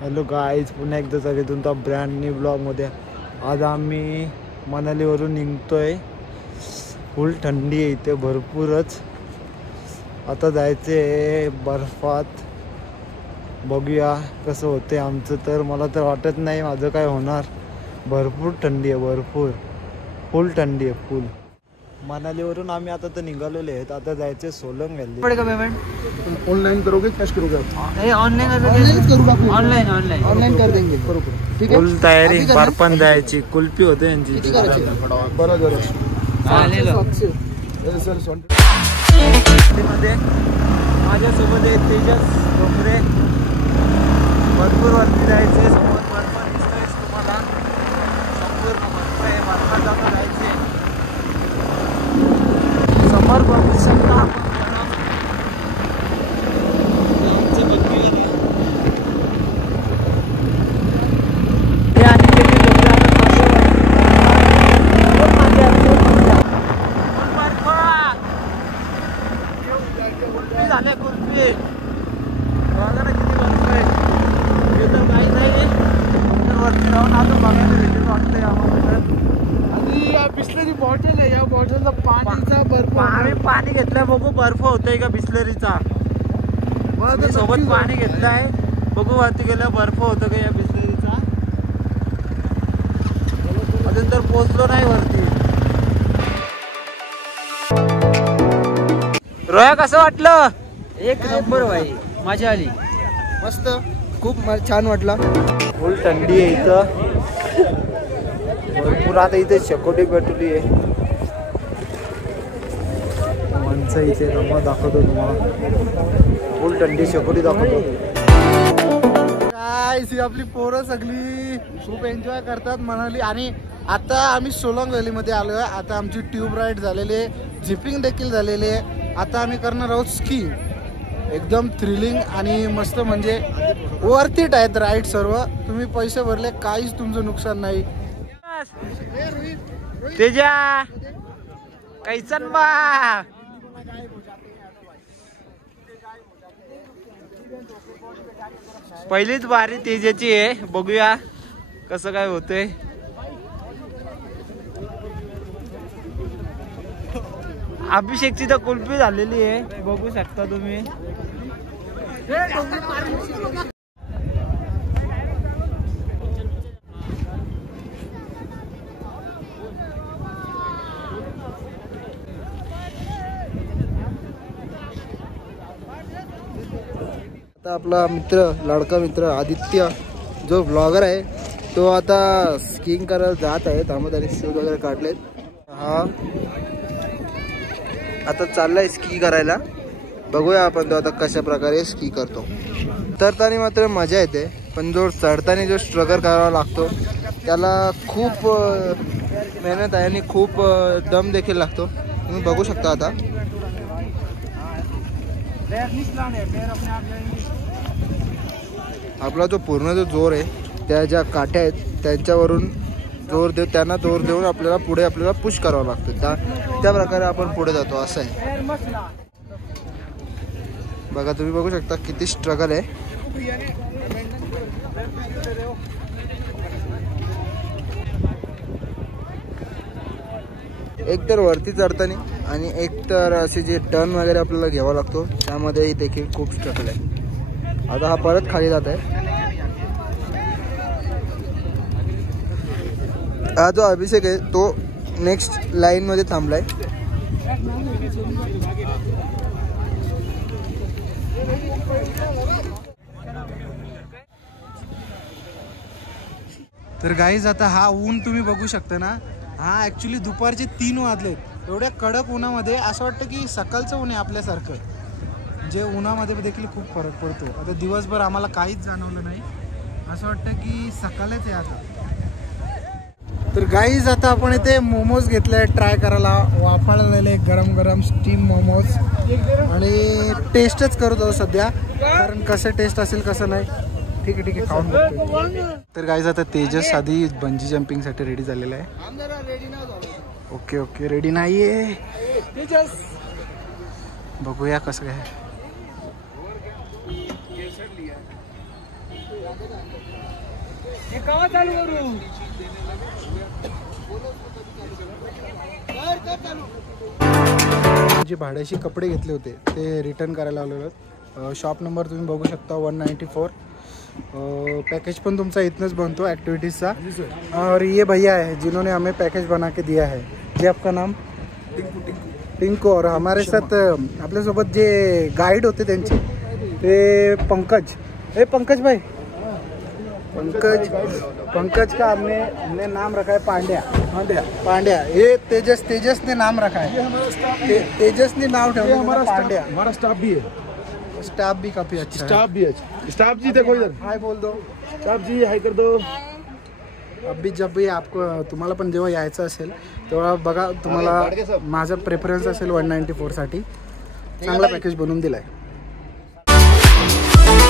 Hello guys, पुन्हा एकदा सगळे तुमचा ब्रँड न्यू ब्लॉगमध्ये. आज आम्ही मनालीवरून निघतोय. फुल थंडी आहे इथे भरपूरच. आता जायचे आहे बर्फात. बघूया कसं होते आमचं. तर मला तर वाटत नाही माझं काय होणार. भरपूर थंडी आहे, भरपूर फुल थंडी आहे, फुल. मनालीवरून आम्ही आता तर निघालेले आहेत. आता जायचे सोलंग व्हॅली. पड़ेगा पेमेंट ऑनलाइन करोगे कैश करोगे आप? ऑनलाइन कर देंगे. ठीक है, फुल तयारी. बर्फान जायची, कुल्फी होते यांची. मध्ये माझ्यासोबत एक तेजस डोंगरे. भरपूर वरती जायचे. समोर बर्फ दिसतोय तुम्हाला. संपूर्ण बर्फ आहे. बर्फात जाता जायचे. समोर बघू शकता झाले कुल्फी. बघा ना किती बर्फ आहे. हे तर काही नाही. तर वरती जाऊन आता बघायला भेटेल वाटतंय आम्हाला. आणि या बिस्लरी बॉटल आहे, या बॉटलचा पाणीचा बर्फ. आम्ही पाणी घेतलंय, बघू बर्फ होतोय का बिस्लरीचा. सोबत पाणी घेतलंय, बघू वरती गेलं बर्फ होतं का या बिस्लरीचा. अजून तर पोहोचलो नाही वरती. रोया कसं वाटलं? एक नंबर भाई, मजा आली. मस्त, खूप छान वाटला. फुल थंडी आहे इथं भरपूर. आता इथे शेकोटी पेटवली आहे. माणसं इथे जमा दाखवतो तुम्हाला. फुल थंडी शेकोटी दाखवतो. काय सी आपली पोरं सगळी खूप एन्जॉय करतात मनाली. आणि आता आम्ही सोलंग व्हॅलीमध्ये आलो आहे. आता आमची ट्यूब राईड झालेली आहे, झिपिंग देखील झालेली आहे. आता आम्ही करणार आहोत स्कीइंग. एकदम थ्रिलिंग आणि मस्त, म्हणजे वर्थ इट आहेत राईड सर्व. तुम्ही पैसे भरले, काहीच तुमचं नुकसान नाही. तेजा कैसन बा. पहिलीच बारी तेजाची आहे. बघूया कसं काय होतंय. अभिषेकची तर कुल्फी झालेली आहे, बघू शकता तुम्ही. आता आपला मित्र, लाडका मित्र आदित्य जो ब्लॉगर आहे, तो आता स्कीइंग करायला जात आहे. त्यामुळे त्याने शूज वगैरे काढलेत. हा आता चाललाय स्की करायला. बघूया आपण तो आता कशा प्रकारे स्की करतो. उतरताना मात्र मजा येते, पण जो चढताना जो स्ट्रगल करावा लागतो त्याला खूप मेहनत आहे आणि खूप दम देखील लागतो. तुम्ही बघू शकता. आता आपला जो पूर्ण जो जोर आहे, त्या ज्या काठ्या आहेत त्यांच्यावरून त्यांना जोर देऊन आपल्याला पुश करावं लागतं. त्या प्रकारे आपण पुढे जातो. असं आहे. बघा, तुम्ही बघू शकता किती स्ट्रगल आहे. एक तर वरती चढताना आणि एक तर असे जे टर्न वगैरे आपल्याला घ्यावा लागतो, त्यामध्ये देखील खूप स्ट्रगल आहे. आता हा परत खाली जात आहे. हा जो अभिषेक आहे तो नेक्स्ट लाईन मध्ये थांबलाय. तर गाईज, आता हा ऊन तुम्ही बघू शकता ना. हा ऍक्च्युली दुपारचे 3 वाजलेत. एवढ्या कडक उन्हामध्ये असं वाटतं की सकाळचं ऊन आहे आपल्यासारखं. जे उन्हामध्ये देखील खूप फरक पडतो. आता दिवसभर आम्हाला काहीच जाणवलं नाही. असं वाटतं की सकाळच आहे आता. तर गाईज, आता आपण इथे मोमोज घेतले ट्राय करायला. वाफळलेले गरम गरम स्टीम मोमोज. आणि टेस्टच करत होतो सध्या, कारण कसं टेस्ट असेल कसं नाही. ठीक आहे खाऊन बघतो. तर गाईज, आता तेजस आधी बंजी जम्पिंगसाठी रेडी झालेला आहे. ओके रेडी नाही आहे तेजस. बघूया कसं काय. हे केव्हा चालू करू? जे भाड्याशी कपडे घेतले होते ते रिटर्न करायला आलेलो. शॉप नंबर तुम्ही बघू शकता 194. पैकेज पण तुमचा इतनच बनतो एक्टिविटीज़ का. और ये भैया है जिन्होंने हमें पैकेज बना के दिया है. जी आपका नाम? टिंकू. और हमारे साथ आपल्यासोबत जे गाईड होते त्यांचे ते पंकज. पंकज भाई, पंकज का हमने नाम रखा है पांड्या. ये तेजस ने नाम रखा है. तेजस ने नाम ठेवलं पांड्या. हमारा स्टाफ भी है. स्टाफ भी काफी अच्छा है. स्टाफ भी है. स्टाफ जी देखो इधर. हाय बोल दो. स्टाफ जी हाय कर दो. अभी जब भी आपको तुम्हाला पण जेव्हा यायचं असेल तेव्हा बघा, तुम्हाला माझा प्रेफरन्स असेल 194 साठी. चांगला पॅकेज बनवून दिलाय.